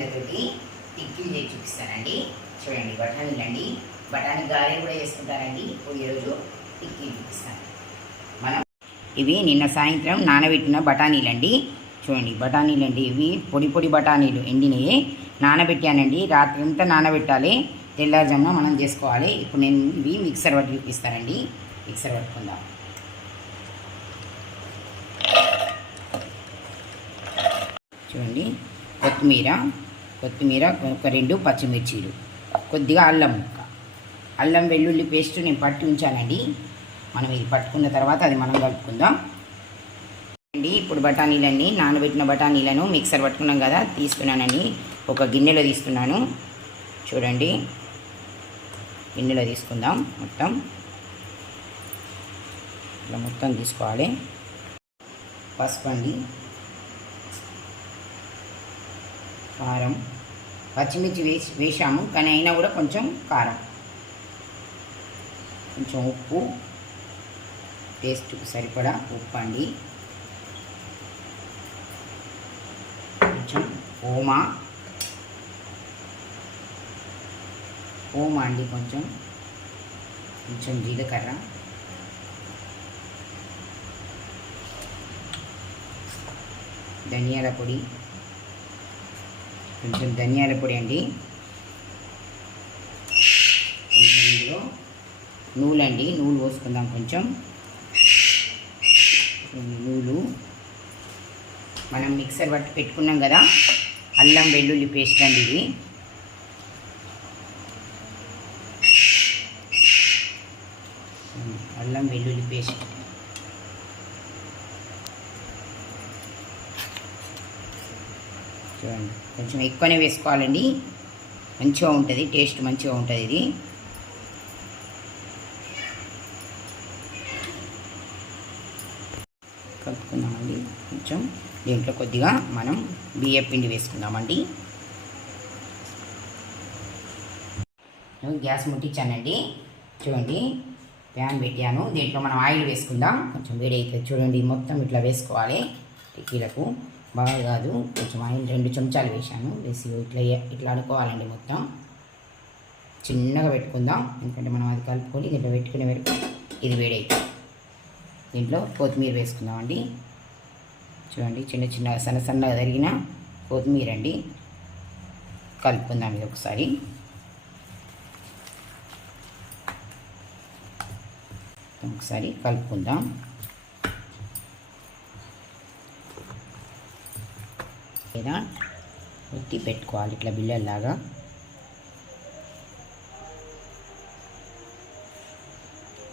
బఠానీలతోటి టిక్కీలు చేసి చూపిస్తానండి. చూడండి, బఠానీలు అండి. బఠానీ గారెలు కూడా చేసుకుంటారండి. ఇప్పుడు ఈరోజు టిక్కీలు చూపిస్తాను. మనం ఇవి నిన్న సాయంత్రం నానబెట్టిన బఠానీలండి. చూడండి, బఠానీలు అండి. ఇవి పొడి పొడి బఠానీలు ఎండినవి నానబెట్టానండి. రాత్రి అంతా నానబెట్టాలి, తెల్లారుజామున మనం చేసుకోవాలి. ఇప్పుడు నేను ఇవి మిక్సర్ పట్టి చూపిస్తానండి. మిక్సర్ పట్టుకుందాం. చూడండి, కొత్తిమీర ఒక 2 పచ్చిమిర్చీలు, కొద్దిగా అల్లం ముక్క, అల్లం వెల్లుల్లి పేస్ట్ నేను పట్టి ఉంచానండి. మనం ఇది పట్టుకున్న తర్వాత అది మనం కలుపుకుందాం అండి. ఇప్పుడు బఠానీలన్నీ నానబెట్టిన బఠానీలను మిక్సర్ పట్టుకున్నాం కదా, తీసుకున్నానండి. ఒక గిన్నెలో తీస్తున్నాను. చూడండి, గిన్నెలో తీసుకుందాం. మొత్తం ఇట్లా మొత్తం తీసుకోవాలి. పసుపు అండి, కారం, పచ్చిమిర్చి వేసాము కానీ అయినా కూడా కొంచెం కారం, కొంచెం ఉప్పు, టేస్ట్కి సరిపడా ఉప్పు అండి, కొంచెం ఓమా అండి, కొంచెం జీలకర్ర, ధనియాల పొడి, కొంచెం ధనియాల పొడి అండి, కొంచెం ఇందులో నూలండి, నూలు పోసుకుందాం. కొంచెం నూలు, మనం మిక్సర్ పట్టి పెట్టుకున్నాం కదా అల్లం వెల్లుల్లి పేస్ట్ అండి. ఇది అల్లం వెల్లుల్లి పేస్ట్, చూడండి, కొంచెం ఎక్కువనే వేసుకోవాలండి. మంచిగా ఉంటుంది, టేస్ట్ మంచిగా ఉంటుంది. ఇది కలుపుకుందామండి. కొంచెం దీంట్లో కొద్దిగా మనం బియ్యం పిండి వేసుకుందామండి. గ్యాస్ ముట్టించానండి. చూడండి, ప్యాన్ పెట్టాను. దీంట్లో మనం ఆయిల్ వేసుకుందాం. కొంచెం వేడి అవుతుంది. చూడండి, మొత్తం ఇట్లా వేసుకోవాలి. టిక్కీలకు బాగా కాదు, కొంచెం ఆయిల్ 2 చెంచాలు వేసాను. వేసి ఇట్లా అనుకోవాలండి. మొత్తం చిన్నగా పెట్టుకుందాం, ఎందుకంటే మనం అది కలుపుకొని దీంట్లో పెట్టుకునే వరకు ఇది వేడి అవుతుంది. దీంట్లో కొత్తిమీర వేసుకుందామండి. చూడండి, చిన్న సన్నగా తరిగిన కొత్తిమీర అండి. కలుపుకుందాం ఇది ఒకసారి. కలుపుకుందాం. లేదా ఒత్తి పెట్టుకోవాలి ఇట్లా బిల్లల్లాగా.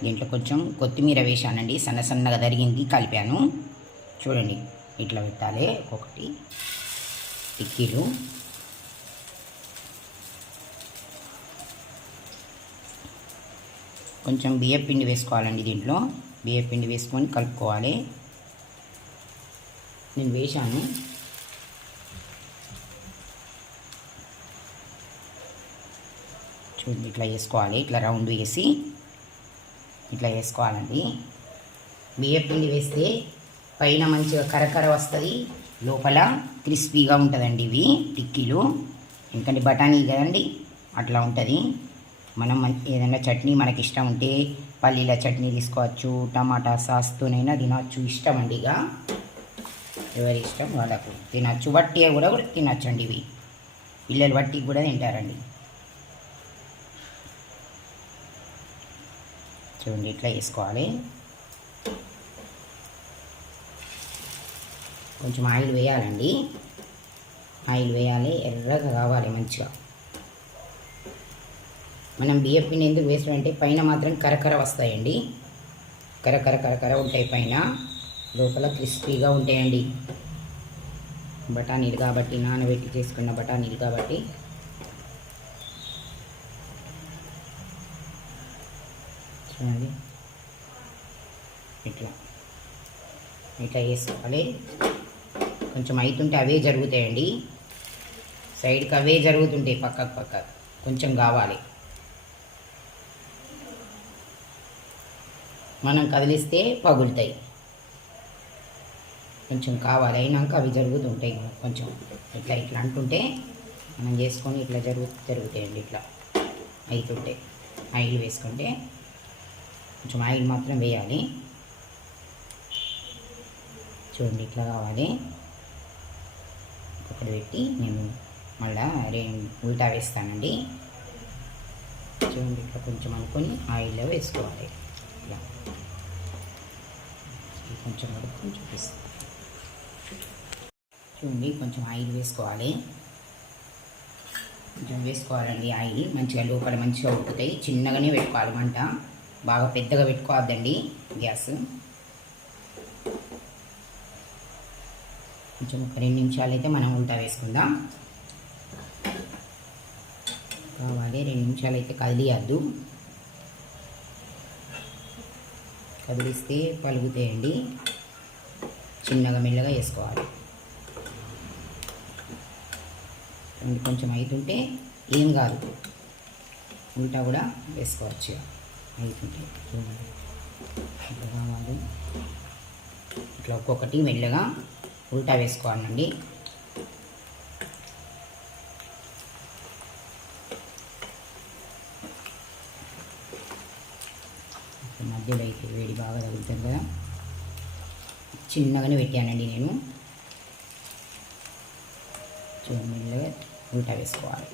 దీంట్లో కొంచెం కొత్తిమీర వేసానండి, సన్నగా తరిగింది, కలిపాను. చూడండి, ఇట్లా పెట్టాలి ఒక్కొక్కటి టిక్కీలు. కొంచెం బియ్యం పిండి వేసుకోవాలండి. దీంట్లో బియ్యం పిండి వేసుకొని కలుపుకోవాలి. నేను వేసాను. చూడండి, ఇట్లా వేసుకోవాలి. ఇట్లా రౌండ్ వేసి ఇట్లా వేసుకోవాలండి. బియ్యం పిండి వేస్తే పైన మంచిగా కరకర వస్తుంది, లోపల క్రిస్పీగా ఉంటుందండి ఇవి టిక్కీలు. ఎందుకంటే బఠానీ కదండి, అట్లా ఉంటుంది. మనం ఏదైనా చట్నీ మనకి ఇష్టం ఉంటే పల్లీల చట్నీ తీసుకోవచ్చు, టమాటా సాస్తోనైనా తినవచ్చు. ఇష్టం అండి, ఇక ఎవరి ఇష్టం వాళ్ళకు తినచ్చు. వట్టి కూడా తినచ్చండి. ఇవి పిల్లలు వట్టికి కూడా తింటారండి. చూడండి, ఇట్లా వేసుకోవాలి. కొంచెం ఆయిల్ వేయాలండి. ఆయిల్ వేయాలి, ఎర్రగా కావాలి మంచిగా. మనం బియ్యం పిండి ఎందుకు వేసామంటే పైన మాత్రం కరకర వస్తాయండి. కరకర ఉంటాయి పైన, లోపల క్రిస్పీగా ఉంటాయండి. బఠానీలు కాబట్టి, నానబెట్టి చేసుకున్న బఠానీలు కాబట్టి. చూడండి, ఇట్లా వేసుకోవాలి. కొంచెం అవుతుంటే అవే జరుగుతాయండి, సైడ్కి అవే జరుగుతుంటాయి, పక్కకు కొంచెం కావాలి. మనం కదిలిస్తే పగులుతాయి. కొంచెం కావాలి, అయినాక అవి జరుగుతుంటాయి. కొంచెం ఇట్లా అంటుంటే మనం చేసుకొని ఇట్లా జరుగుతాయండి. ఇట్లా అవుతుంటే ఆయిల్ వేసుకుంటే కొంచెం ఆయిల్ మాత్రం వేయాలి. చూడండి ఇట్లా కావాలి. ఒకటి పెట్టి నేను మళ్ళా ఉల్టా వేస్తానండి. చూడండి ఇట్లా కొంచెం అనుకొని ఆయిల్లో వేసుకోవాలి. ఇలా కొంచెం వరకు చూపిస్తాను. చూడండి కొంచెం ఆయిల్ వేసుకోవాలి. కొంచెం వేసుకోవాలండి ఆయిల్. మంచిగా లోపల మంచిగా ఉడుకుతాయి. చిన్నగానే పెట్టుకోవాలి మంట, బాగా పెద్దగా పెట్టుకోవద్దండి గ్యాస్. కొంచెం ఒక 2 నిమిషాలు అయితే మనం ఉల్టా వేసుకుందాం. కావాలి 2 నిమిషాలు అయితే కదిలియద్దు. కదిలిస్తే పలుగుతాయండి. చిన్నగా మెల్లగా వేసుకోవాలి. కొంచెం అవుతుంటే ఏం కాదు, ఉల్టా కూడా వేసుకోవచ్చు. అవుతుంటే ఇట్లా కావాలి. ఇట్లా ఒక్కొక్కటి మెల్లగా ఉల్టా వేసుకోవాలండి. మధ్యలో అయితే వేడి బాగా తగులుతుంది కదా, చిన్నగానే పెట్టానండి నేను. చూడండి మెల్లగా ఉల్టా వేసుకోవాలి.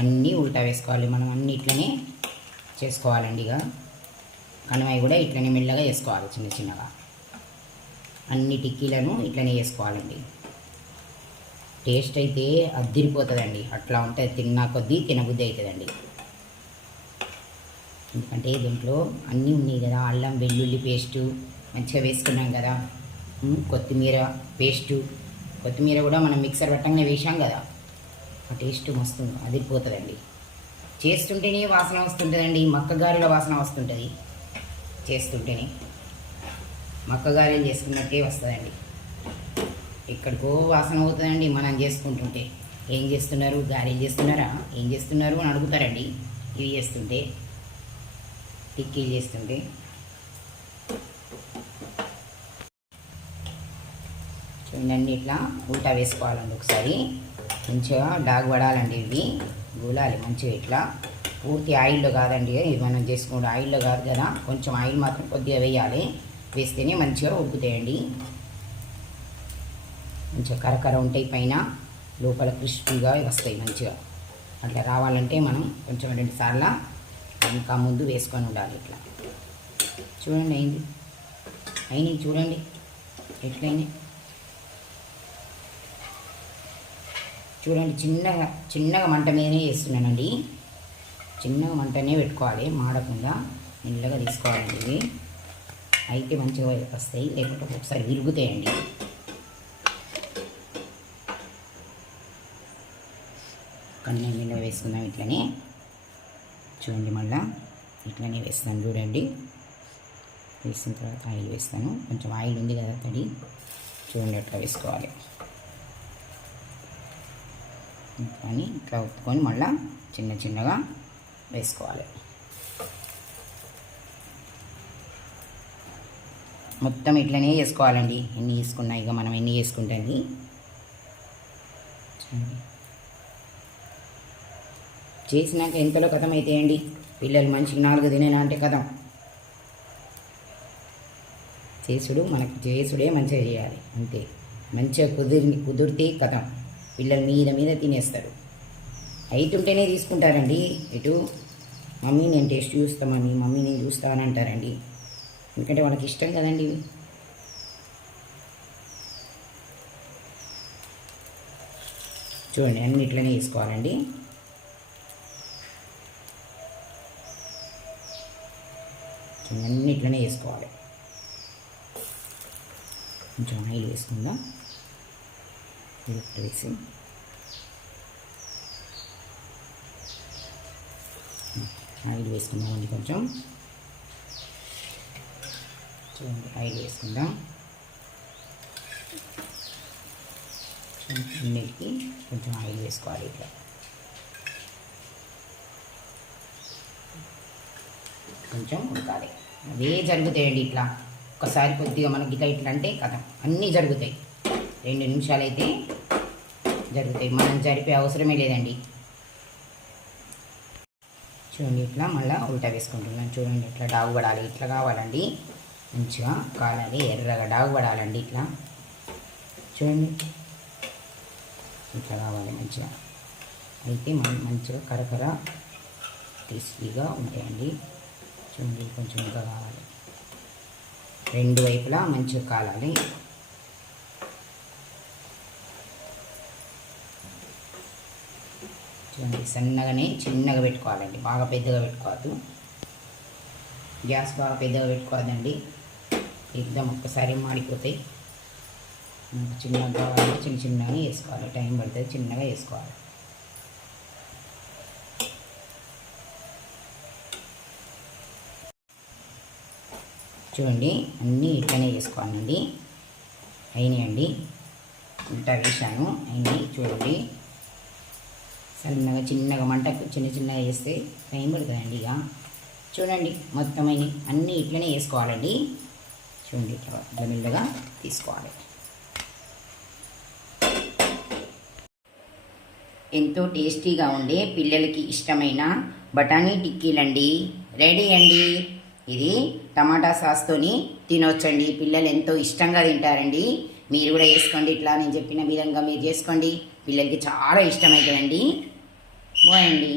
అన్నీ ఉల్టా వేసుకోవాలి. మనం అన్నీ ఇట్లనే చేసుకోవాలండి. ఇక కనుమై కూడా ఇట్లనే మెల్లగా వేసుకోవాలి. చిన్న చిన్నగా అన్ని టిక్కీలను ఇట్లనే వేసుకోవాలండి. టేస్ట్ అయితే అద్దిరిపోతుందండి. అట్లా ఉంటుంది, తిన్నా కొద్దీ తినబుద్ధి అవుతుందండి. ఎందుకంటే దీంట్లో అన్నీ ఉన్నాయి కదా, అల్లం వెల్లుల్లి పేస్టు మంచిగా వేసుకున్నాం కదా, కొత్తిమీర పేస్టు, కొత్తిమీర కూడా మనం మిక్సర్ పట్టంగానే వేసాం కదా, ఆ టేస్ట్ మస్తు అదిరిపోతుందండి. చేస్తుంటేనే వాసన వస్తుంటుందండి. మక్కగారెల వాసన వస్తుంటుంది. చేస్తుంటేనే మక్కగారెలు చేసుకున్నట్టే వస్తుందండి. ఎక్కడికో వాసన అవుతుందండి మనం చేసుకుంటుంటే. ఏం చేస్తున్నారు, గారెలు చేస్తున్నారా, ఏం చేస్తున్నారు అని అడుగుతారండి. ఇవి చేస్తుంటే, టిక్కీలు చేస్తుంటే. చూడండి ఇట్లా ఉల్టా వేసుకోవాలండి. ఒకసారి మంచిగా డాగ్ పడాలండి. ఇవి గూలాలి మంచిగా. ఇట్లా పూర్తి ఆయిల్లో కాదండి, ఇది మనం చేసుకుంటే ఆయిల్లో కాదు కదా, కొంచెం ఆయిల్ మాత్రం కొద్దిగా వేయాలి. వేస్తేనే మంచిగా ఉడుకుతాయండి. మంచిగా కరకర ఉంటాయి, పైన లోపల క్రిస్పీగా వస్తాయి మంచిగా. అట్లా రావాలంటే మనం కొంచెం 2 సార్లు ఇంకా ముందు వేసుకొని ఉండాలి. ఇట్లా చూడండి అయినాయి చూడండి ఎట్లయినాయి. చూడండి చిన్నగా మంట మీదనే చేస్తున్నానండి. చిన్నగా మంటనే పెట్టుకోవాలి, మాడకుండా మెల్లగా తీసుకోవాలండి. ఇవి అయితే మంచిగా వస్తాయి, లేకపోతే ఒకసారి విరుగుతాయండి. కన్నీ మెల్లగా వేసుకుందాం. ఇట్లనే చూడండి, మళ్ళీ ఇట్లనే వేస్తాను చూడండి. వేసిన తర్వాత ఆయిల్ వేస్తాను. కొంచెం ఆయిల్ ఉంది కదా తడి, చూడండి అట్లా వేసుకోవాలి. కానీ ఇట్లా ఒత్తుకొని మళ్ళీ చిన్నగా వేసుకోవాలి. మొత్తం ఇట్లనే చేసుకోవాలండి. ఎన్ని వేసుకున్నా ఇక మనం ఎన్ని వేసుకుంటుంది. చేసినాక ఎంతలో కథం అవుతాయండి. పిల్లలు మంచిగా 4 తినేనా అంటే కథం. మనకు చేసుడే మంచిగా చేయాలి అంతే. మంచిగా కుదిరితే కథం, పిల్లలు మీద తినేస్తారు. అవుతుంటేనే తీసుకుంటారండి. ఇటు మమ్మీ నేను టేస్ట్ చూస్తా, మమ్మీ నేను చూస్తా అని అంటారండి. ఎందుకంటే వాళ్ళకి ఇష్టం కదండి ఇవి. చూడండి అన్ని ఇట్లనే వేసుకోవాలండి. అన్ని ఇట్లనే వేసుకోవాలి. కొంచెం ఆయిల్ వేసుకుందాం. వేసి ఆయిల్ వేసుకుందామండి. కొంచెం చూడండి ఆయిల్ వేసుకుందాం. అన్నిటికి కొంచెం ఆయిల్ వేసుకోవాలి. ఇట్లా కొంచెం ఉడకాలి. అదే జరుగుతాయండి. ఇట్లా ఒకసారి కొద్దిగా మనకి ఇట్లా అంటే కదా అన్నీ జరుగుతాయి. 2 నిమిషాలు అయితే జరుగుతాయి, మనం జరిపే అవసరమే లేదండి. చూడండి ఇట్లా మళ్ళీ ఉల్టా వేసుకుంటున్నాను. చూడండి ఇట్లా డాగుపడాలి, ఇట్లా కావాలండి, మంచిగా కాలాలి, ఎర్రగా డాగుపడాలండి. ఇట్లా చూడండి ఇట్లా కావాలి మంచిగా, అయితే మనం మంచిగా కరకర క్రిస్పీగా ఉంటాయండి. చూడండి కొంచెం ఇంకా కావాలి, రెండు వైపులా మంచిగా కాలాలి. చూడండి సన్నగానే చిన్నగా పెట్టుకోవాలండి, బాగా పెద్దగా పెట్టుకోవద్దు, గ్యాస్ బాగా పెద్దగా పెట్టుకోవద్దండి, ఎగ్దం ఒక్కసారి మాడిపోతాయి. మనకు చిన్నగా కావాలంటే చిన్న చిన్నగా వేసుకోవాలి, టైం పడుతుంది, చిన్నగా వేసుకోవాలి. చూడండి అన్నీ ఇట్లనే వేసుకోవాలండి. అయినాయండి, ఉల్టా వేసాను, అయినాయి. చూడండి సన్నగా చిన్నగా మంటకు చిన్న చిన్నగా వేస్తే టైం పడుతుందండి. ఇక చూడండి మొత్తం అన్నీ ఇట్లనే వేసుకోవాలండి. చూడండి ఇట్లా మెల్లగా తీసుకోవాలి. ఎంతో టేస్టీగా ఉండే పిల్లలకి ఇష్టమైన బఠానీ టిక్కీలండి రెడీ అండి. ఇది టమాటా సాస్తోని తినొచ్చండి, పిల్లలు ఎంతో ఇష్టంగా తింటారండి. మీరు కూడా వేసుకోండి, ఇట్లా నేను చెప్పిన విధంగా మీరు చేసుకోండి, పిల్లలకి చాలా ఇష్టమవుతుందండి. బాయ్ అండి.